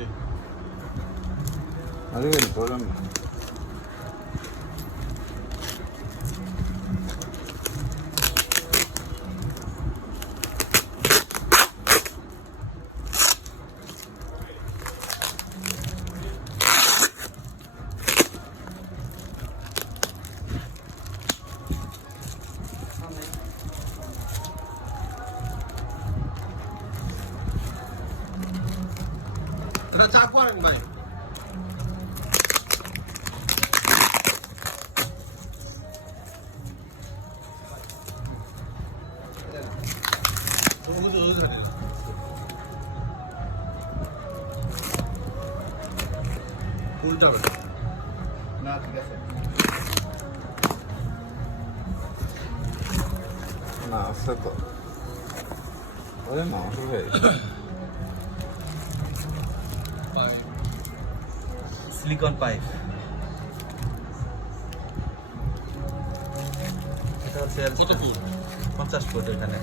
Ready আরে বলেন না এটা চা করেন ভাই উল্টা না ঠিক আছে না আছে তো ওরে মাংস ভাই সিলিকন পাইপ এটা হচ্ছে কত ফুট 50 ফুট এখানে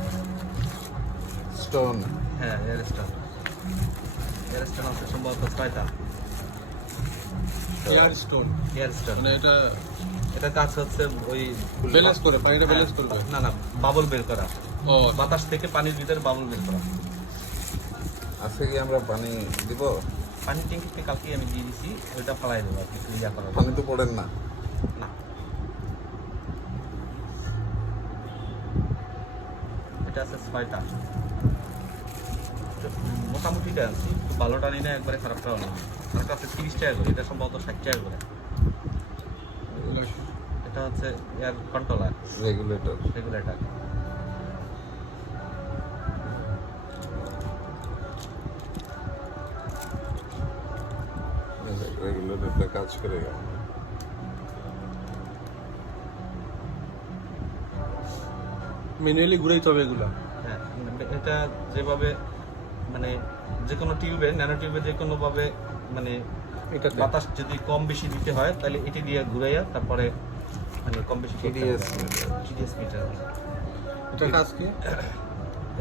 স্টোন হ্যাঁ এয়ারস্টোন হচ্ছে সম্ভবত 6টা এয়ারস্টোন মানে এটা কাজ হচ্ছে ওই ব্যালেন্স করে পানিটা ব্যালেন্স করবে না বাবল বের করা ও বাতাস থেকে পানির ভিতরে বাবল বের করা আজকে কি আমরা পানি দিব পানি ট্যাঙ্কিতে কালকে আমি দিয়ে দিছি ওইটা ফালাই দেবো আর কি ইয়া করা পানি তো পড়েন না না এটা আছে 6টা মোটামুটিটা আনছি ভালোটা নিলে একবারে খারাপটাও না খারাপটা আছে 30 টাকা করে এটা সম্ভবত 60 টাকা করে এটা হচ্ছে এয়ার কন্ট্রোলার রেগুলেটর রেগুলেটরটা কাজ করে গেল ম্যানুয়ালি ঘুরাইতে হবে এগুলা হ্যাঁ এটা যেভাবে মানে যে কোনো টিউবে ন্যানো টিউবে যে কোনোভাবে মানে এটা বাতাস যদি কম বেশি দিতে হয় তাহলে এটি দিয়ে ঘুরাইয়া তারপরে মানে কম বেশি TDS মিটার এটা কাজ কি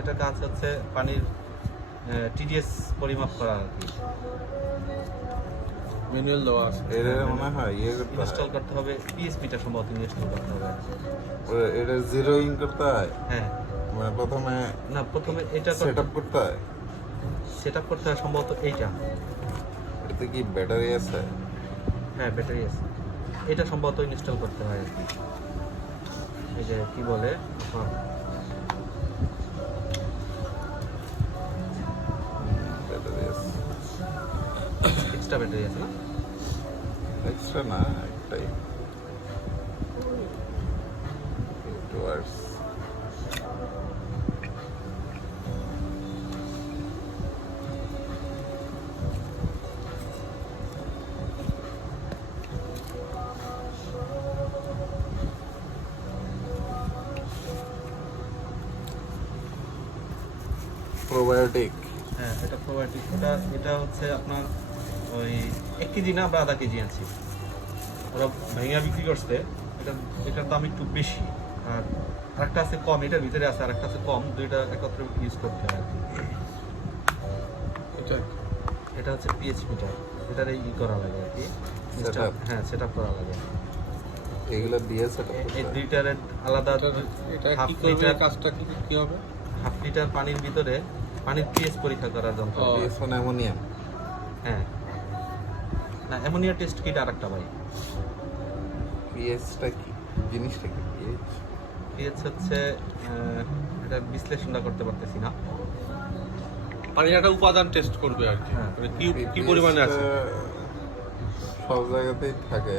এটা কাজ হচ্ছে পানির টিডিএস পরিমাপ করা আর কি ম্যানুয়াল দেওয়া আছে এর মনে হয় ইয়ে করতে ইনস্টল করতে হবে পিএসপিটা সম্ভবত ইনস্টল করতে হবে হয় এটা জিরোইং করতে হয় হ্যাঁ মানে প্রথমে এটা সেটআপ করতে হয় সেটআপ করতে হয় সম্ভবত এইটা এতে কি ব্যাটারি আছে হ্যাঁ ব্যাটারি আছে এটা সম্ভবত ইনস্টল করতে হয় আর কি এই যে কি বলে ব্যাটারি আছে এক্সট্রা ব্যাটারি আছে না এক্সট্রা না একটাই 2 hours প্রোবায়োটিক হ্যাঁ এটা প্রোবায়োটিক এটা হচ্ছে আপনার ওই 1 কেজি না আমরা আধা কেজি আনছি ওরা ভেঙে বিক্রি করছে এটার দাম একটু বেশি আর আরেকটা আছে কম এটার ভিতরে আছে আর একটা আছে কম দুইটা একত্রে ইউজ করতে হয় আর কি এটা হচ্ছে পিএইচ মিটার এটার ই করা লাগে আর কি Setup? হ্যাঁ সেটআপ করা লাগে এগুলো দিয়ে সেটআপ এই করতে 2টার আলাদা এটা হাফ কি করবে লিটার কাজটা কি হবে হাফ লিটার পানির ভিতরে পানির পিএইচ পরীক্ষা করার যন্ত্র পিএস মানে অ্যামোনিয়াম হ্যাঁ না অ্যামোনিয়া টেস্ট কিট আরেকটা ভাই পিএসটা কি জিনিসটা কি পিএইচ পিএইচ হচ্ছে এটা বিশ্লেষণটা করতে পারতেছি না পানির একটা উপাদান টেস্ট করবে আর কি হ্যাঁ। মানে কি পরিমাণে আছে সব জায়গাতেই থাকে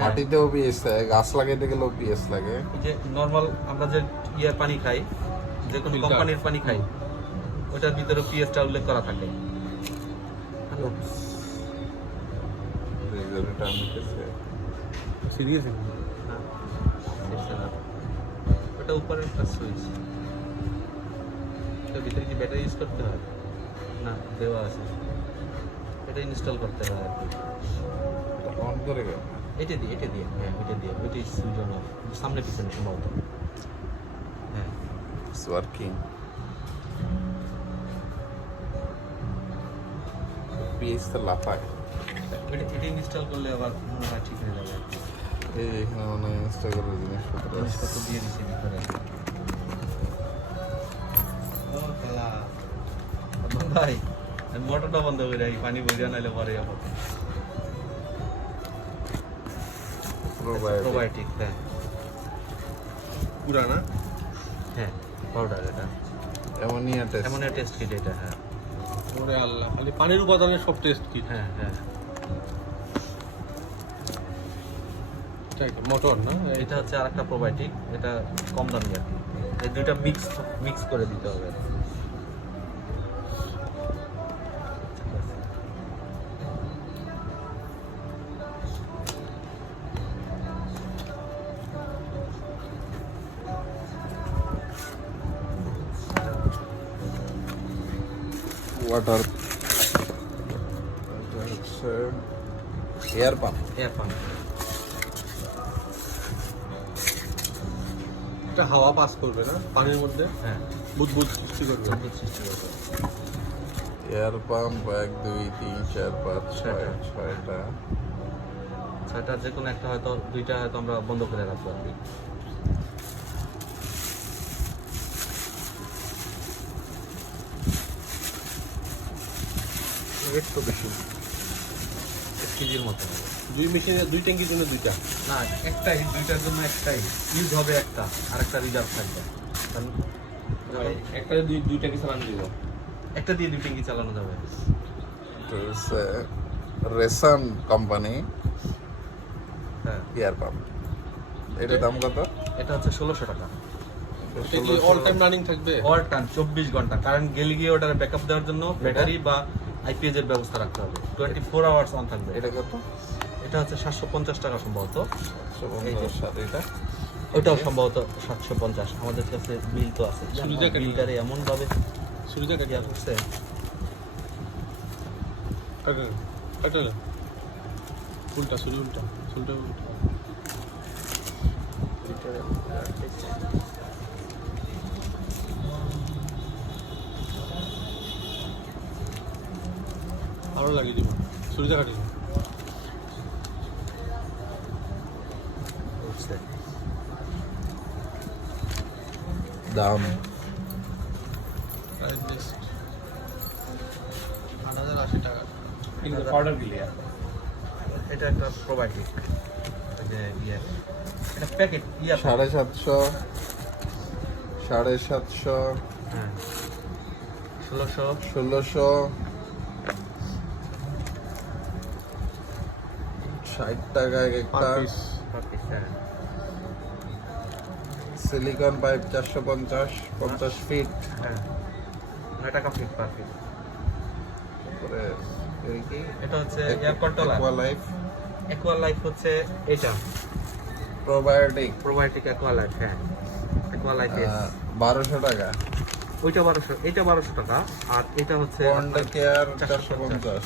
মাটিতেও পিএস থাকে গাছ লাগাইতে গেলেও পিএস লাগে এই যে নর্মাল আমরা যে ইয়ার পানি খাই যে কোনো Filter। কোম্পানির পানি খাই ওটার ভিতরে পিএইচটা উল্লেখ করা থাকে রেজাল্টটা আমি কাছে সিরিয়াস ওটা উপরের একটা সুইচ এটার ভিতরে কি ব্যাটারি ইউজ করতে হয় না দেওয়া আছে এটা ইনস্টল করতে হয় আর কি অন করে গেল এটা দিয়ে হ্যাঁ এটা দিয়ে ওইটাই সুইচ অন অফ সামনে পিছনে সম্ভবত হ্যাঁ ইটস ওয়ার্কিং পিএইচটা লাফায়। এটা ইনস্টল করলে আবার মনে হয় ঠিক হয়ে যাবে। এই এখানে অনেক ইনস্টাগ্রামের জিনিসপত্র জিনিসপত্র দিয়ে দিচ্ছি ভিতরে। ও খেলা ভাই, আমি মোটরটা বন্ধ করে রাখি, পানি বইয়া নাইলে পরে যাবো। প্রোবায়োটিক, হ্যাঁ পুরা না? হ্যাঁ পাউডার, এটা অ্যামোনিয়া টেস্ট কিট এটা। হ্যাঁ ওরে আল্লাহ, খালি পানির উপাদানের সব টেস্ট কি? হ্যাঁ হ্যাঁ মোটর না? এটা হচ্ছে আরেকটা প্রোবায়োটিক, এটা কম দামি আর কি। এই দুইটা মিক্স করে দিতে হবে। Water air pump. এটা হাওয়া পাস করবে না পানির মধ্যে? হ্যাঁ বুদবুদ সৃষ্টি করবে। এয়ার পাম্প 1 2 3 4 5 6 6টা। ছয়টার যে কোনো একটা হয়তো, দুইটা হয়তো আমরা বন্ধ করে রাখবো আর কি। ওয়েট তো বেশি, 1 কেজির মতো হবে। দুই মেশিনে দুই ট্যাঙ্কির জন্য দুইটা না, একটাই, দুইটার জন্য একটাই ইউজ হবে, একটা আর একটা রিজার্ভ থাকবে। কারণ একটা দুই ট্যাঙ্কি চালানো দিব। একটা দিয়ে 2 ট্যাঙ্কি চালানো যাবে। রেসান কোম্পানি হ্যাঁ এয়ার পাম্প। এটার দাম কত? এটা হচ্ছে 1600 টাকা। এটা কি অল টাইম রানিং থাকবে? অল টাইম 24 ঘন্টা, কারণ গেলে গিয়ে ওটার ব্যাকআপ দেওয়ার জন্য ব্যাটারি বা আইপিএস এর ব্যবস্থা রাখতে হবে। 24 আওয়ার্স অন থাকবে। এটা কত? এটা হচ্ছে 750 টাকা সম্ভবত। এটা ওটাও সম্ভবত 750। আমাদের কাছে বিল তো আছে, বিলটারে এমন ভাবে সুবিধা কাটিয়া করছে। কাটালে উল্টা সুরি উল্টা উল্টা আরো লাগিয়ে দিব, সুবিধা কাটিয়ে দিব। দাম 8,080 টাকা। কিন্তু অর্ডার দিলে এটা একটা প্রোবায়োটিক, যে এটা প্যাকেট 750 750 হ্যাঁ 1600 1600 60 টাকা এক একটা। Silicon pipe 450 50 feet. হ্যাঁ 9 টাকা ফিট পার ফিট। তারপরে এই কি এটা হচ্ছে এয়ার কন্ট্রোলার অ্যাকোয়া লাইফ হচ্ছে এটা প্রোবায়োটিক অ্যাকোয়া লাইফ। হ্যাঁ অ্যাকোয়া লাইফ 1200 টাকা। ওইটা 1200, এটা 1200 টাকা। আর এটা হচ্ছে বন্ড কেয়ার 450।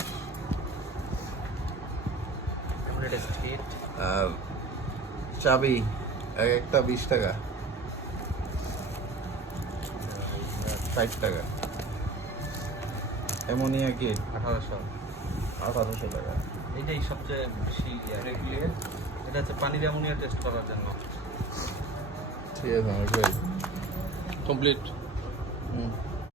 আর চাবি এক একটা 20 টাকা, 60 টাকা। অ্যামোনিয়া কিট 1800 টাকা। এইটাই সবচেয়ে বেশি এটা হচ্ছে পানির অ্যামোনিয়া টেস্ট করার জন্য। ঠিক আছে, কমপ্লিট। হুম।